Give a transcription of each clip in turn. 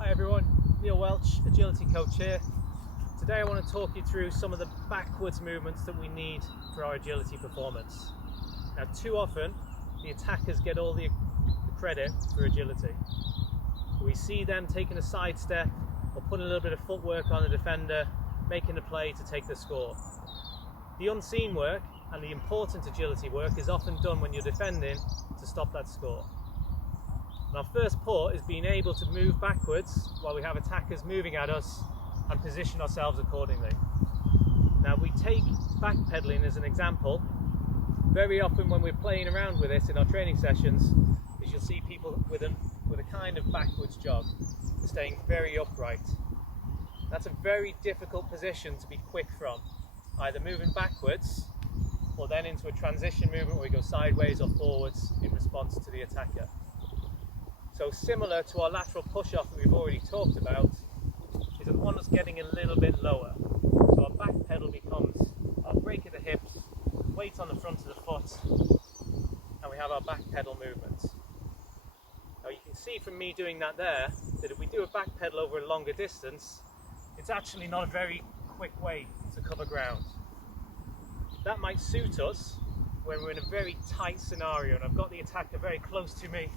Hi everyone, Neil Welch, agility coach here. Today I want to talk you through some of the backwards movements that we need for our agility performance. Now, too often the attackers get all the credit for agility. We see them taking a side step or putting a little bit of footwork on the defender, making a play to take the score. The unseen work and the important agility work is often done when you're defending to stop that score. And our first port is being able to move backwards while we have attackers moving at us and position ourselves accordingly. Now, we take backpedaling as an example. Very often when we're playing around with this in our training sessions, is you'll see people with a kind of backwards jog, staying very upright. That's a very difficult position to be quick from, either moving backwards or then into a transition movement where we go sideways or forwards in response to the attacker. So similar to our lateral push-off that we've already talked about, is upon us getting a little bit lower. So our back pedal becomes our break of the hips, weight on the front of the foot, and we have our back pedal movements. Now you can see from me doing that there, that if we do a back pedal over a longer distance, it's actually not a very quick way to cover ground. That might suit us when we're in a very tight scenario and I've got the attacker very close to me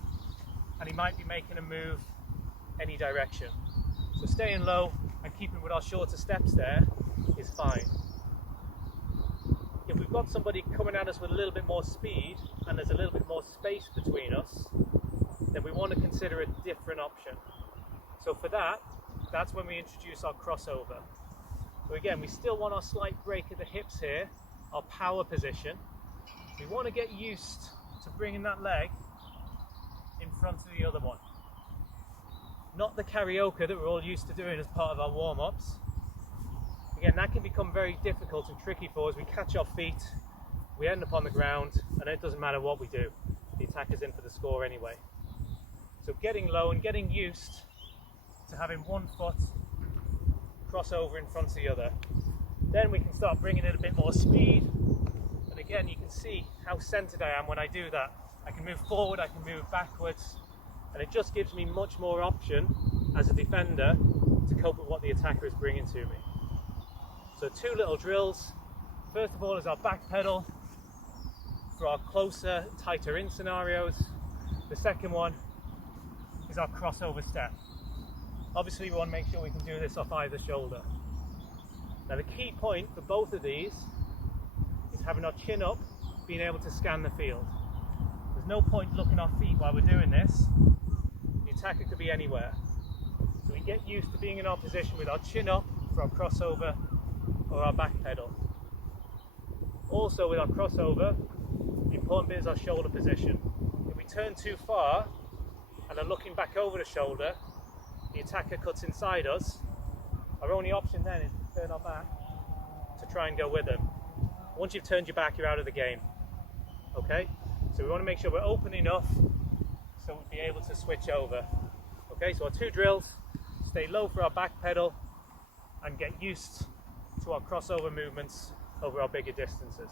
and he might be making a move any direction. So staying low and keeping with our shorter steps there is fine. If we've got somebody coming at us with a little bit more speed and there's a little bit more space between us, then we want to consider a different option. So for that, that's when we introduce our crossover. So again, we still want our slight break of the hips here, our power position. We want to get used to bringing that leg in front of the other one. Not the karaoke that we're all used to doing as part of our warm-ups. Again, that can become very difficult and tricky for us. We catch our feet, we end up on the ground, and it doesn't matter what we do. The attacker's in for the score anyway. So getting low and getting used to having one foot cross over in front of the other. Then we can start bringing in a bit more speed. And again, you can see how centered I am when I do that. I can move forward, I can move backwards, and it just gives me much more option as a defender to cope with what the attacker is bringing to me. So two little drills. First of all is our back pedal for our closer, tighter in scenarios. The second one is our crossover step. Obviously we want to make sure we can do this off either shoulder. Now the key point for both of these is having our chin up, being able to scan the field. There's no point looking at our feet while we're doing this. The attacker could be anywhere. So we get used to being in our position with our chin up for our crossover or our back pedal. Also with our crossover, the important bit is our shoulder position. If we turn too far and are looking back over the shoulder, the attacker cuts inside us. Our only option then is to turn our back to try and go with them. Once you've turned your back, you're out of the game. Okay? So we want to make sure we're open enough so we'll be able to switch over. Okay, so our two drills, stay low for our back pedal and get used to our crossover movements over our bigger distances.